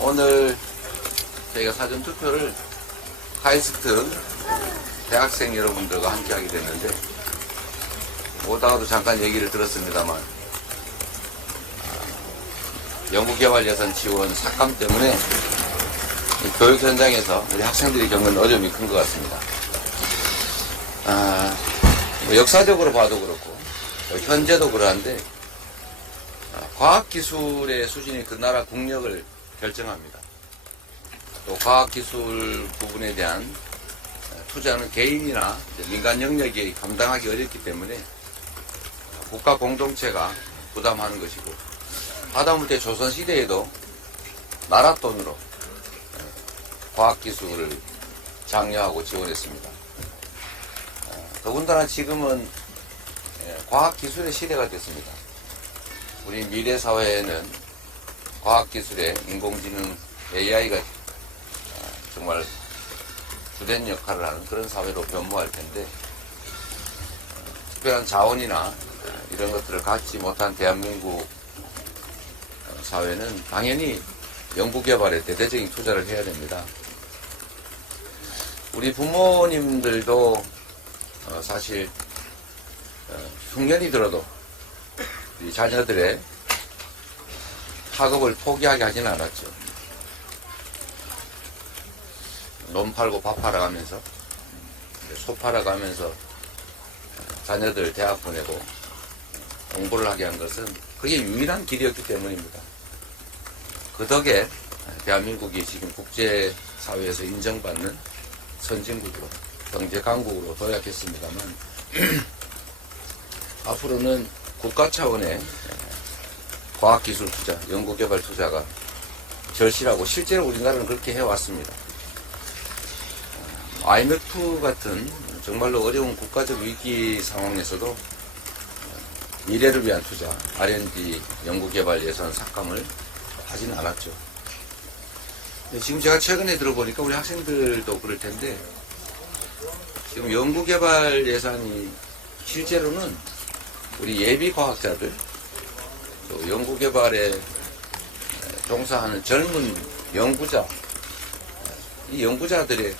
오늘 저희가 사전투표를 카이스트 대학생 여러분들과 함께 하게 됐는데, 오다가도 잠깐 얘기를 들었습니다만, 연구개발예산 지원 삭감 때문에 교육 현장에서 우리 학생들이 겪는 어려움이 큰 것 같습니다. 역사적으로 봐도 그렇고 현재도 그러한데, 과학기술의 수준이 그 나라 국력을 결정합니다. 또 과학기술 부분에 대한 투자는 개인이나 민간 영역이 감당하기 어렵기 때문에 국가 공동체가 부담하는 것이고, 하다못해 조선시대에도 나라 돈으로 과학기술을 장려하고 지원했습니다. 더군다나 지금은 과학기술의 시대가 됐습니다. 우리 미래 사회에는 과학기술의 인공지능 AI가 정말 주된 역할을 하는 그런 사회로 변모할 텐데, 특별한 자원이나 이런 것들을 갖지 못한 대한민국 사회는 당연히 연구개발에 대대적인 투자를 해야 됩니다. 우리 부모님들도 사실 흉년이 들어도 이 자녀들의 학업을 포기하게 하지는 않았죠. 논 팔고 밥 팔아가면서, 소 팔아가면서 자녀들 대학 보내고 공부를 하게 한 것은 그게 유일한 길이었기 때문입니다. 그 덕에 대한민국이 지금 국제사회에서 인정받는 선진국으로, 경제강국으로 도약했습니다만, 앞으로는 국가 차원의 과학기술 투자, 연구개발 투자가 절실하고, 실제로 우리나라는 그렇게 해왔습니다. IMF 같은 정말로 어려운 국가적 위기 상황에서도 미래를 위한 투자, R&D, 연구개발 예산 삭감을 하지는 않았죠. 지금 제가 최근에 들어보니까 우리 학생들도 그럴 텐데, 지금 연구개발 예산이 실제로는 우리 예비과학자들, 또 연구개발에 종사하는 젊은 연구자, 이 연구자들의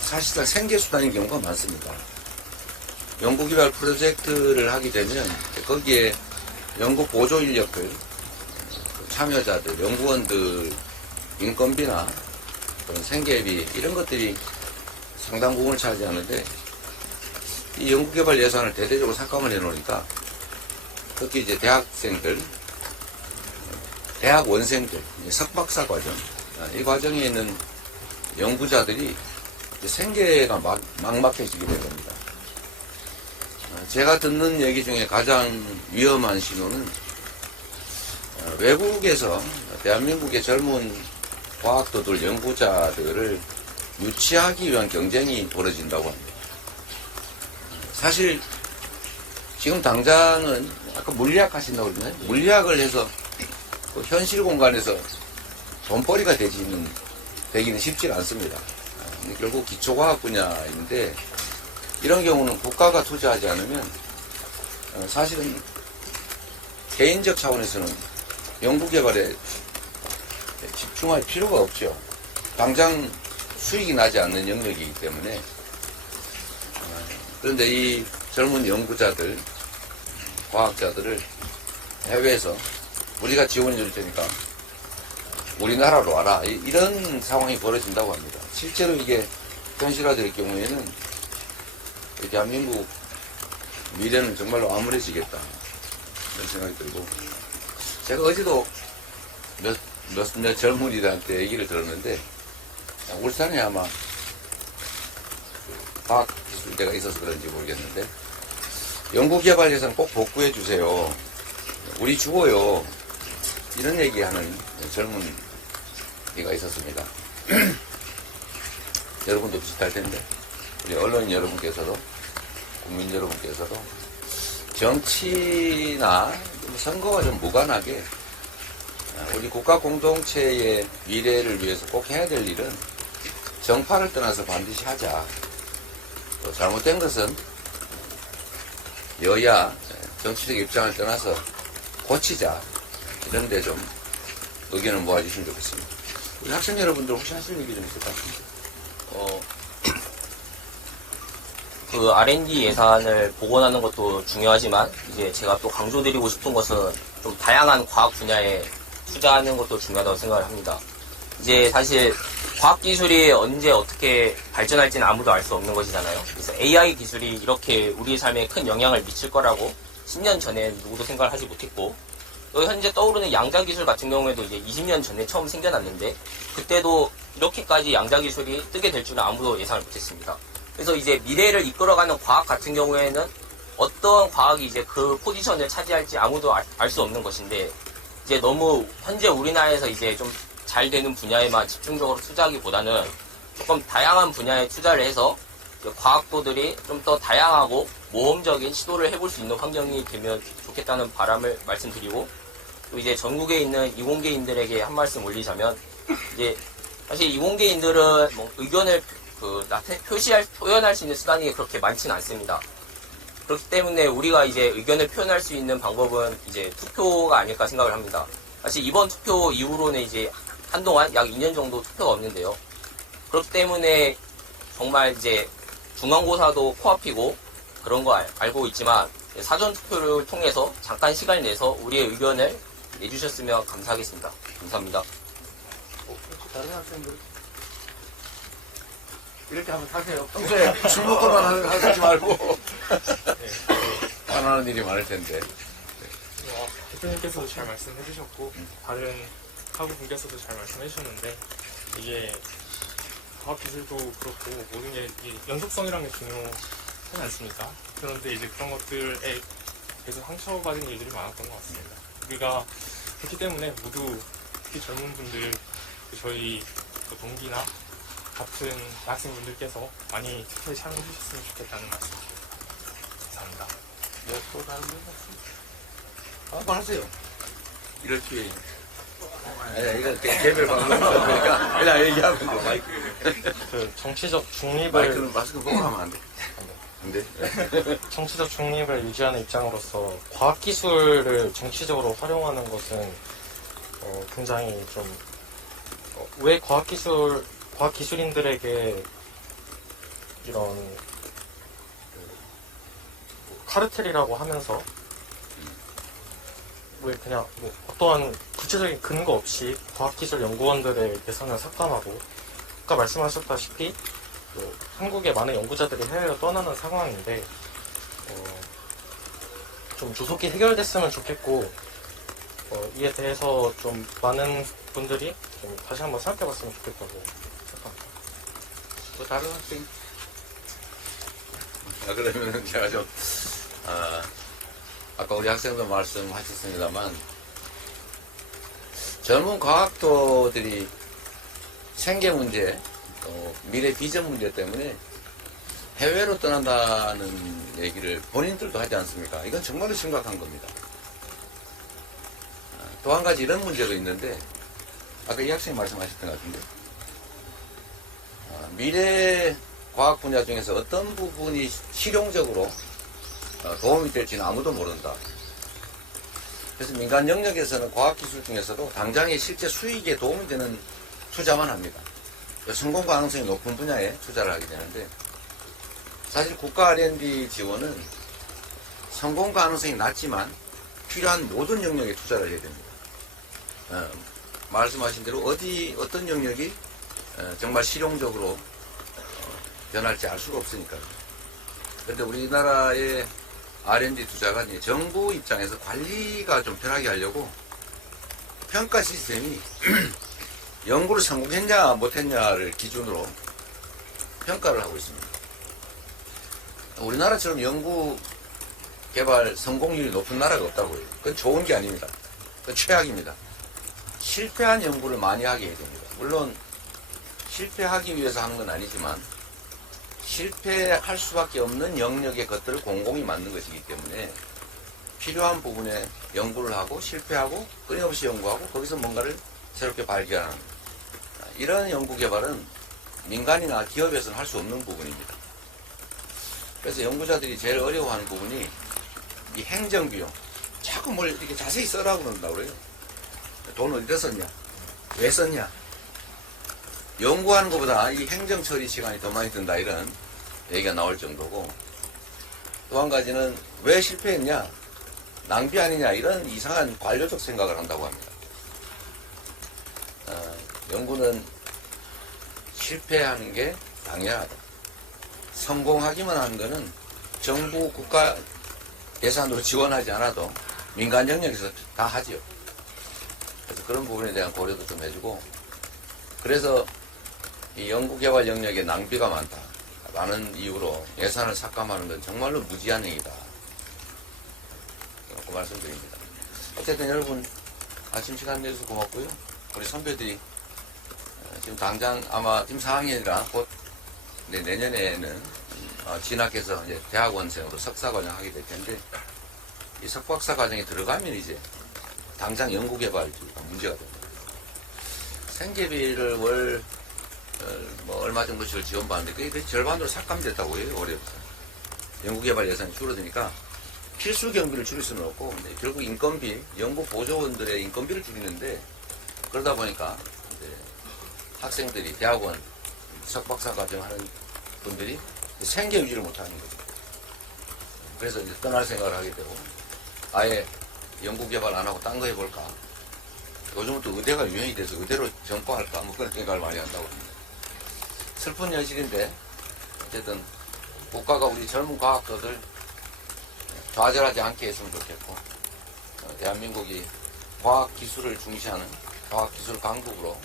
사실상 생계수단인 경우가 많습니다. 연구개발 프로젝트를 하게 되면 거기에 연구 보조 인력들, 참여자들, 연구원들 인건비나 생계비 이런 것들이 상당 부분을 차지하는데, 이 연구개발 예산을 대대적으로 삭감을 해놓으니까 특히 이제 대학생들, 대학원생들, 석박사 과정, 이 과정에 있는 연구자들이 생계가 막막해지게 된 겁니다. 제가 듣는 얘기 중에 가장 위험한 신호는 외국에서 대한민국의 젊은 과학도들, 연구자들을 유치하기 위한 경쟁이 벌어진다고 합니다. 사실 지금 당장은 아까 물리학 하신다고 그러나요? 물리학을 해서 그 현실 공간에서 돈벌이가 되기는 쉽지 않습니다. 결국 기초과학 분야인데, 이런 경우는 국가가 투자하지 않으면 사실은 개인적 차원에서는 연구개발에 집중할 필요가 없죠. 당장 수익이 나지 않는 영역이기 때문에. 그런데 이 젊은 연구자들, 과학자들을 해외에서 우리가 지원해 줄 테니까 우리나라로 와라, 이런 상황이 벌어진다고 합니다. 실제로 이게 현실화될 경우에는 대한민국 미래는 정말로 암울해지겠다, 이런 생각이 들고, 제가 어제도 몇 젊은이들한테 얘기를 들었는데, 울산에 아마 과학기술대가 있어서 그런지 모르겠는데, 연구개발 예산 꼭 복구해 주세요, 우리 죽어요, 이런 얘기하는 젊은이가 있었습니다. 여러분도 비슷할 텐데, 우리 언론인 여러분께서도, 국민 여러분께서도 정치나 선거와 좀 무관하게 우리 국가 공동체의 미래를 위해서 꼭 해야 될 일은 정파를 떠나서 반드시 하자. 또 잘못된 것은 여야 정치적 입장을 떠나서 고치자. 이런 데 좀 의견을 모아주시면 좋겠습니다. 우리 학생 여러분들 혹시 하실 얘기 좀 있을 것 같은데. 그 R&D 예산을 복원하는 것도 중요하지만 이제 제가 또 강조드리고 싶은 것은 좀 다양한 과학 분야에 투자하는 것도 중요하다고 생각을 합니다. 이제 사실 과학기술이 언제 어떻게 발전할지는 아무도 알 수 없는 것이잖아요. 그래서 AI 기술이 이렇게 우리 삶에 큰 영향을 미칠 거라고 10년 전에 누구도 생각을 하지 못했고, 또 현재 떠오르는 양자기술 같은 경우에도 이제 20년 전에 처음 생겨났는데, 그때도 이렇게까지 양자기술이 뜨게 될 줄은 아무도 예상을 못했습니다. 그래서 이제 미래를 이끌어가는 과학 같은 경우에는 어떤 과학이 이제 그 포지션을 차지할지 아무도 알 수 없는 것인데, 이제 너무 현재 우리나라에서 이제 좀 잘 되는 분야에만 집중적으로 투자하기보다는 조금 다양한 분야에 투자를 해서 과학도들이 좀 더 다양하고 모험적인 시도를 해볼 수 있는 환경이 되면 좋겠다는 바람을 말씀드리고, 또 이제 전국에 있는 이공계인들에게 한 말씀 올리자면, 이제 사실 이공계인들은 뭐 의견을 표현할 수 있는 수단이 그렇게 많지는 않습니다. 그렇기 때문에 우리가 이제 의견을 표현할 수 있는 방법은 이제 투표가 아닐까 생각을 합니다. 사실 이번 투표 이후로는 이제 한동안 약 2년 정도 투표가 없는데요. 그렇기 때문에 정말 이제 중간고사도 코앞이고 그런 거 알고 있지만, 사전 투표를 통해서 잠깐 시간을 내서 우리의 의견을 내주셨으면 감사하겠습니다. 감사합니다. 다른 학생들 이렇게 한번 타세요. 평소에 술 먹고만 하지 말고 안 하는 일이 많을 텐데. 대표님께서도 잘 말씀해 주셨고 다른 학우분께서도 잘 말씀해 주셨는데, 이게 과학기술도 그렇고 모든 게 연속성이라는 게 중요하지 않습니까? 그런데 이제 그런 것들에 계속 상처받은 일들이 많았던 것 같습니다. 우리가 그렇기 때문에 모두 특히 젊은 분들, 저희 동기나 같은 대학생분들께서 많이 투표에 참여해 주셨으면 좋겠다는 말씀입니다. 감사합니다. 네, 또 다른 분 없습니다. 한번 하세요. 이럴 기회. 이거 개별 방송이니까 그냥 얘기하면 돼. 마이크. 그 정치적 중립을 마이크는 마스크 보고 하면 안 돼. 안 돼. 정치적 중립을 유지하는 입장으로서 과학기술을 정치적으로 활용하는 것은 굉장히 좀 왜 과학기술인들에게 이런 카르텔이라고 하면서 왜 그냥 뭐 어떠한 구체적인 근거 없이 과학기술 연구원들의 예산을 삭감하고, 아까 말씀하셨다시피 한국의 많은 연구자들이 해외로 떠나는 상황인데 좀 조속히 해결됐으면 좋겠고, 이에 대해서 좀 많은 분들이 좀 다시 한번 생각해봤으면 좋겠다고 생각합니다. 또 다른 학생. 그러면 제가 좀 아까 우리 학생도 말씀하셨습니다만, 젊은 과학도들이 생계 문제, 또 미래 비전 문제 때문에 해외로 떠난다는 얘기를 본인들도 하지 않습니까? 이건 정말로 심각한 겁니다. 또 한 가지 이런 문제도 있는데, 아까 이 학생이 말씀하셨던 것 같은데, 미래 과학 분야 중에서 어떤 부분이 실용적으로 도움이 될지는 아무도 모른다. 그래서 민간 영역에서는 과학기술 중에서도 당장의 실제 수익에 도움이 되는 투자만 합니다. 성공 가능성이 높은 분야에 투자를 하게 되는데, 사실 국가 R&D 지원은 성공 가능성이 낮지만 필요한 모든 영역에 투자를 해야 됩니다. 말씀하신 대로 어떤 영역이 정말 실용적으로 변할지 알 수가 없으니까요. 그런데 우리나라의 R&D 투자가 이제 정부 입장에서 관리가 좀 편하게 하려고 평가 시스템이 연구를 성공했냐 못했냐를 기준으로 평가를 하고 있습니다. 우리나라처럼 연구 개발 성공률이 높은 나라가 없다고요. 그건 좋은 게 아닙니다. 그건 최악입니다. 실패한 연구를 많이 하게 해야 됩니다. 물론 실패하기 위해서 하는 건 아니지만 실패할 수밖에 없는 영역의 것들을 공공이 만든 것이기 때문에 필요한 부분에 연구를 하고 실패하고 끊임없이 연구하고 거기서 뭔가를 새롭게 발견하는, 이런 연구 개발은 민간이나 기업에서는 할 수 없는 부분입니다. 그래서 연구자들이 제일 어려워하는 부분이 이 행정비용. 자꾸 뭘 이렇게 자세히 써라고 그런다고 그래요. 돈 어디다 썼냐? 왜 썼냐? 연구하는 것보다 이 행정 처리 시간이 더 많이 든다 이런 얘기가 나올 정도고, 또 한 가지는 왜 실패했냐, 낭비 아니냐 이런 이상한 관료적 생각을 한다고 합니다. 연구는 실패하는 게 당연하다. 성공하기만 하는 거는 정부 국가 예산으로 지원하지 않아도 민간 영역에서 다 하지요. 그래서 그런 부분에 대한 고려도 좀 해주고, 그래서 이 연구개발 영역에 낭비가 많다라는 이유로 예산을 삭감하는 건 정말로 무지한 행위다. 그렇게 말씀드립니다. 어쨌든 여러분 아침 시간 내주셔서 고맙고요. 우리 선배들이 지금 당장 아마 지금 4학년이라 곧 내년에는 진학해서 이제 대학원생으로 석사과정 하게 될 텐데, 이 석박사 과정에 들어가면 이제 당장 연구개발주가 문제가 됩니다. 생계비를 월 뭐 얼마 정도씩을 지원받는데 그게 절반으로 삭감됐다고 해요. 올해부터 연구개발 예산이 줄어드니까 필수 경비를 줄일 수는 없고, 근데 결국 인건비, 연구 보조원들의 인건비를 줄이는데, 그러다 보니까 이제 학생들이 대학원 석박사 과정 하는 분들이 생계 유지를 못하는 거죠. 그래서 이제 떠날 생각을 하게 되고, 아예 연구개발 안 하고 딴 거 해볼까. 요즘은 또 의대가 유행이 돼서 의대로 전과할까 뭐 그런 생각을 많이 한다고 합니다. 슬픈 현실인데 어쨌든 국가가 우리 젊은 과학자들 좌절하지 않게 했으면 좋겠고, 대한민국이 과학기술을 중시하는 과학기술 강국으로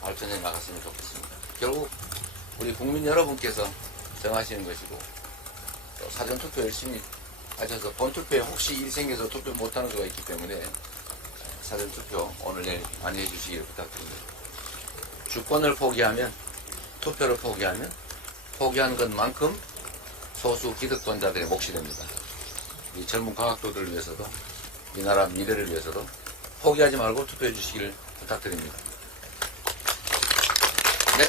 발전해 나갔으면 좋겠습니다. 결국 우리 국민 여러분께서 정하시는 것이고, 또 사전투표 열심히 하셔서 본투표에 혹시 일이 생겨서 투표 못하는 수가 있기 때문에 사전투표 오늘 내일 많이 해주시길 부탁드립니다. 주권을 포기하면, 투표를 포기하면 포기한 것만큼 소수 기득권자들의 몫이 됩니다. 이 젊은 과학도들을 위해서도 이 나라 미래를 위해서도 포기하지 말고 투표해 주시길 부탁드립니다. 네.